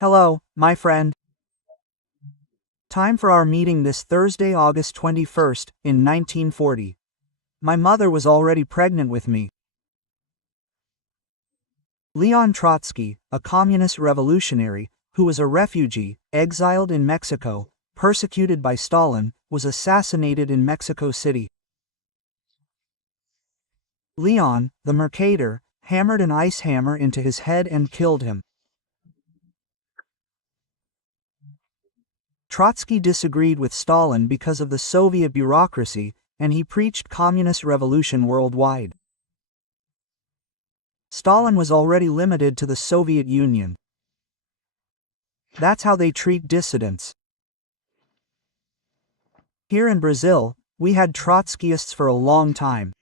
Hello, my friend. Time for our meeting this Thursday, August 21st, in 1940. My mother was already pregnant with me. Leon Trotsky, a communist revolutionary, who was a refugee, exiled in Mexico, persecuted by Stalin, was assassinated in Mexico City. Leon, the mercader, hammered an ice hammer into his head and killed him. Trotsky disagreed with Stalin because of the Soviet bureaucracy, and he preached communist revolution worldwide. Stalin was already limited to the Soviet Union. That's how they treat dissidents. Here in Brazil, we had Trotskyists for a long time,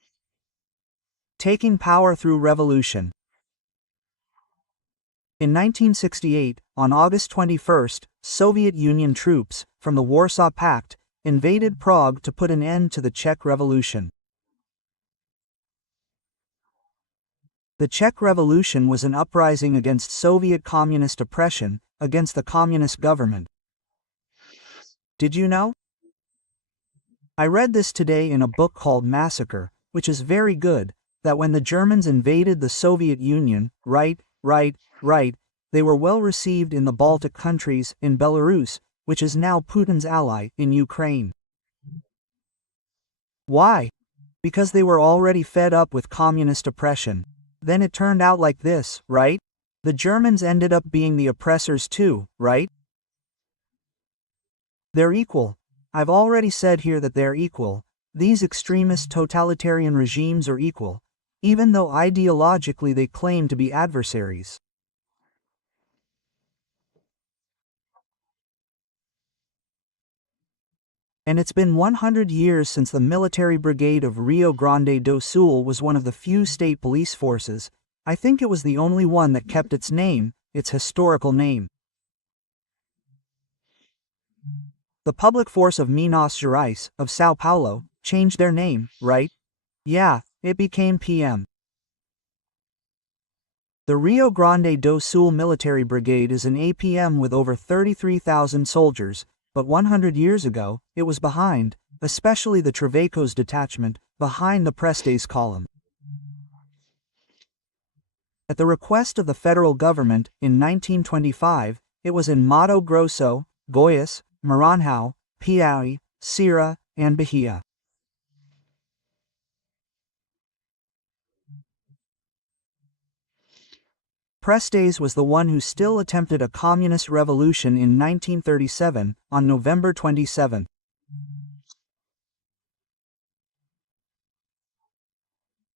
taking power through revolution. In 1968, on August 21st, Soviet Union troops, from the Warsaw Pact, invaded Prague to put an end to the Czech Revolution. The Czech Revolution was an uprising against Soviet communist oppression, against the communist government. Did you know? I read this today in a book called Massacre, which is very good, that when the Germans invaded the Soviet Union, they were well received in the Baltic countries, in Belarus, which is now Putin's ally, in Ukraine. Why? Because they were already fed up with communist oppression. Then it turned out like this, right? The Germans ended up being the oppressors too, right? They're equal. I've already said here that they're equal. These extremist totalitarian regimes are equal, even though ideologically they claim to be adversaries. And it's been 100 years since the military brigade of Rio Grande do Sul was one of the few state police forces. I think it was the only one that kept its name, its historical name. The public force of Minas Gerais, of Sao Paulo, changed their name, right? Yeah, it became PM. The Rio Grande do Sul Military Brigade is an APM with over 33,000 soldiers, but 100 years ago, it was behind, especially the Travacos detachment, behind the Prestes column. At the request of the federal government, in 1925, it was in Mato Grosso, Goiás, Maranhão, Piauí, Ceará, and Bahia. Prestes was the one who still attempted a communist revolution in 1937, on November 27.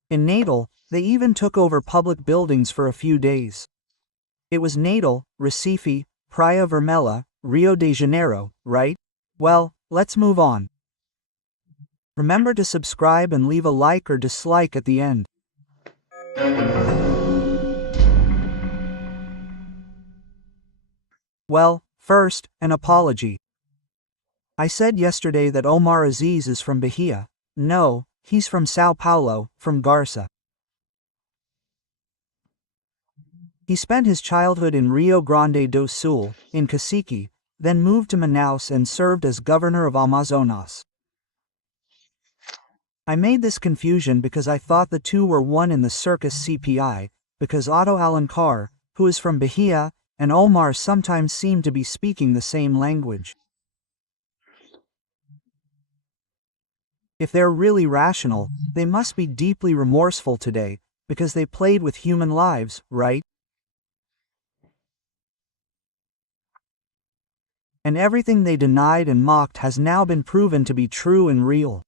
In Natal, they even took over public buildings for a few days. It was Natal, Recife, Praia Vermelha, Rio de Janeiro, right? Well, let's move on. Remember to subscribe and leave a like or dislike at the end. Well, first, an apology. I said yesterday that Omar Aziz is from Bahia. No, he's from Sao Paulo, from Garça. He spent his childhood in Rio Grande do Sul, in Cacique, then moved to Manaus and served as governor of Amazonas. I made this confusion because I thought the two were one in the circus CPI, because Otto Alencar, who is from Bahia, and Omar sometimes seem to be speaking the same language. If they're really rational, they must be deeply remorseful today, because they played with human lives, right? And everything they denied and mocked has now been proven to be true and real.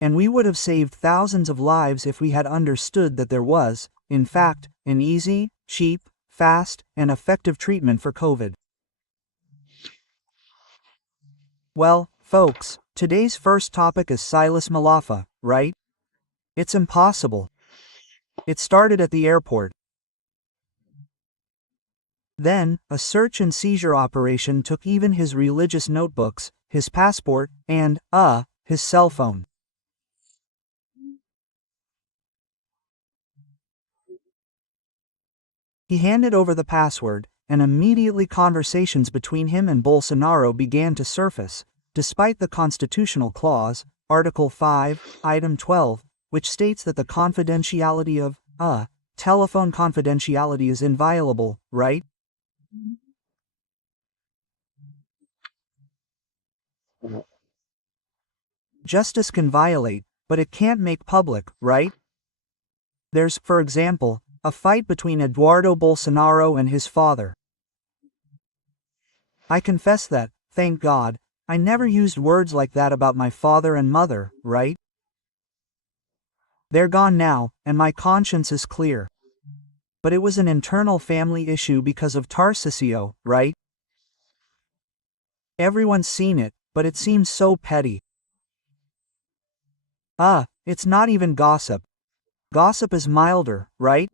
And we would have saved thousands of lives if we had understood that there was, in fact, an easy, cheap, fast, and effective treatment for COVID. Well, folks, today's first topic is Silas Malafa, right? It's impossible. It started at the airport. Then, a search and seizure operation took even his religious notebooks, his passport, and, his cell phone. He handed over the password, and immediately conversations between him and Bolsonaro began to surface, despite the constitutional clause, Article 5, Item 12, which states that the confidentiality of telephone confidentiality is inviolable, right? Justice can violate, but it can't make public, right? There's, for example, a fight between Eduardo Bolsonaro and his father. I confess that, thank God, I never used words like that about my father and mother, right? They're gone now, and my conscience is clear. But it was an internal family issue because of Tarcisio, right? Everyone's seen it, but it seems so petty. It's not even gossip. Gossip is milder, right?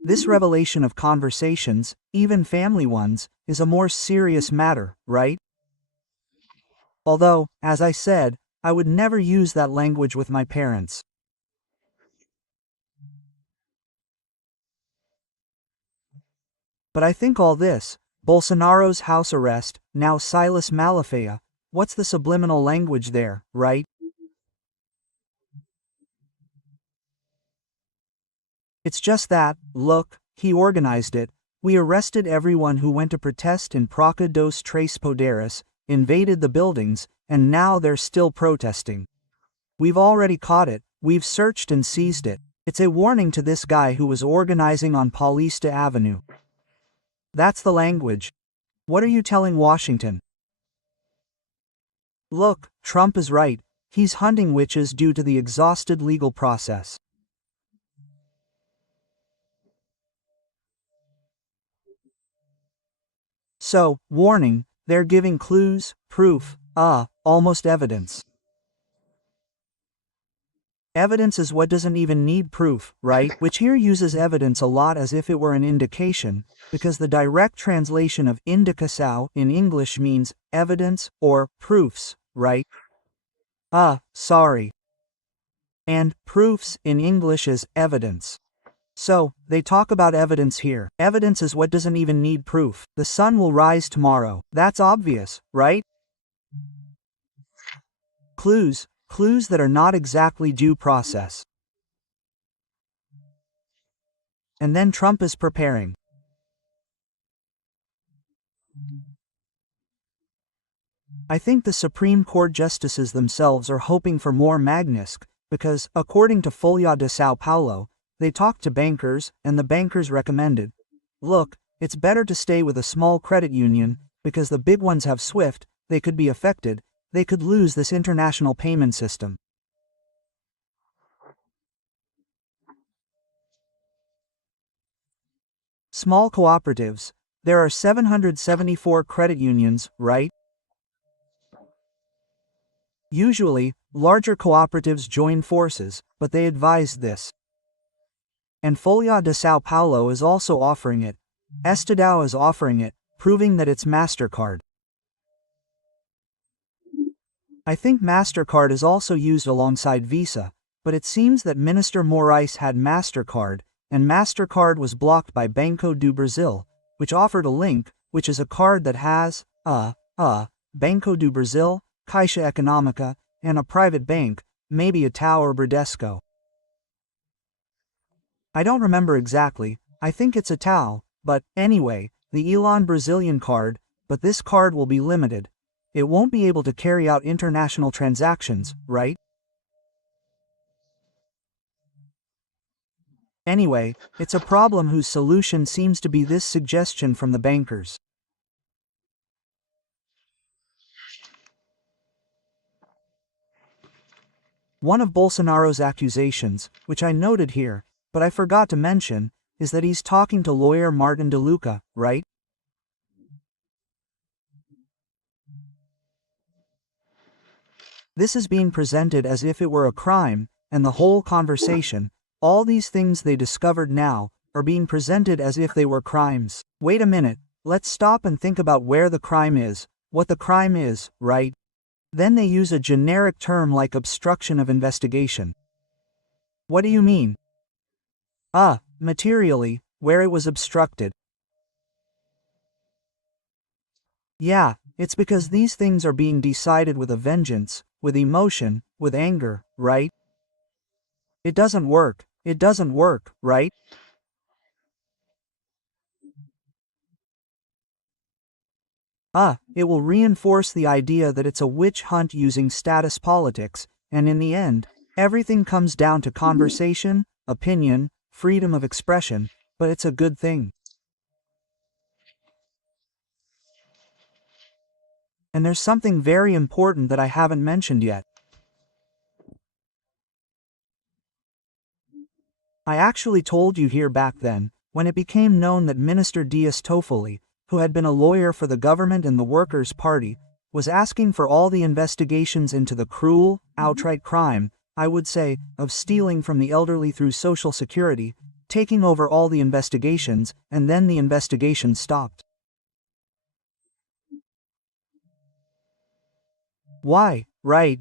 This revelation of conversations, even family ones, is a more serious matter, right? Although, as I said, I would never use that language with my parents. But I think all this, Bolsonaro's house arrest, now Silas Malafia, what's the subliminal language there, right? It's just that, look, he organized it. We arrested everyone who went to protest in Praça dos Três Poderes, invaded the buildings, and now they're still protesting. We've already caught it, we've searched and seized it. It's a warning to this guy who was organizing on Paulista Avenue. That's the language. What are you telling Washington? Look, Trump is right. He's hunting witches due to the exhausted legal process. So, warning, they're giving clues, proof, almost evidence. Evidence is what doesn't even need proof, right? Which here uses evidence a lot as if it were an indication, because the direct translation of indicação in English means evidence or proofs, right? Sorry. And proofs in English is evidence. So, they talk about evidence here. Evidence is what doesn't even need proof. The sun will rise tomorrow. That's obvious, right? Clues that are not exactly due process. And then Trump is preparing. I think the Supreme Court justices themselves are hoping for more Magnisk, because, according to Folha de São Paulo, they talked to bankers, and the bankers recommended, look, it's better to stay with a small credit union, because the big ones have SWIFT, they could be affected, they could lose this international payment system. Small cooperatives. There are 774 credit unions, right? Usually, larger cooperatives join forces, but they advised this. And Folha de São Paulo is also offering it. Estadão is offering it, proving that it's MasterCard. I think MasterCard is also used alongside Visa, but it seems that Minister Moraes had MasterCard, and MasterCard was blocked by Banco do Brasil, which offered a link, which is a card that has, Banco do Brasil, Caixa Econômica, and a private bank, maybe Itaú or Bradesco. I don't remember exactly, I think it's Itaú, but, anyway, the Elon Brazilian card, but this card will be limited. It won't be able to carry out international transactions, right? Anyway, it's a problem whose solution seems to be this suggestion from the bankers. One of Bolsonaro's accusations, which I noted here, but I forgot to mention, is that he's talking to lawyer Martin De Luca, right? This is being presented as if it were a crime, and the whole conversation, all these things they discovered now, are being presented as if they were crimes. Wait a minute, let's stop and think about where the crime is, what the crime is, right? Then they use a generic term like obstruction of investigation. What do you mean? Materially, where it was obstructed. Yeah, it's because these things are being decided with a vengeance, with emotion, with anger, right? It doesn't work. It doesn't work, right? It will reinforce the idea that it's a witch hunt using status politics, and in the end, everything comes down to conversation, opinion, freedom of expression, but it's a good thing. And there's something very important that I haven't mentioned yet. I actually told you here back then, when it became known that Minister Dias Toffoli, who had been a lawyer for the government and the Workers' Party, was asking for all the investigations into the cruel, outright crime, I would say, of stealing from the elderly through Social Security, taking over all the investigations, and then the investigation stopped. Why, right?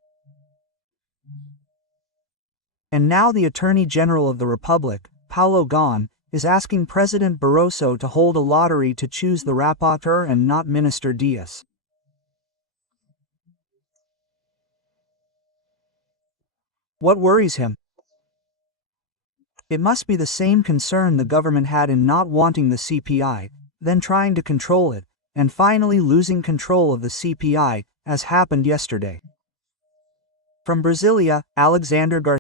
And now the Attorney General of the Republic, Paulo Gon, is asking President Barroso to hold a lottery to choose the rapporteur and not Minister Dias. What worries him? It must be the same concern the government had in not wanting the CPI, then trying to control it, and finally losing control of the CPI, as happened yesterday. From Brasilia, Alexandre Garcia.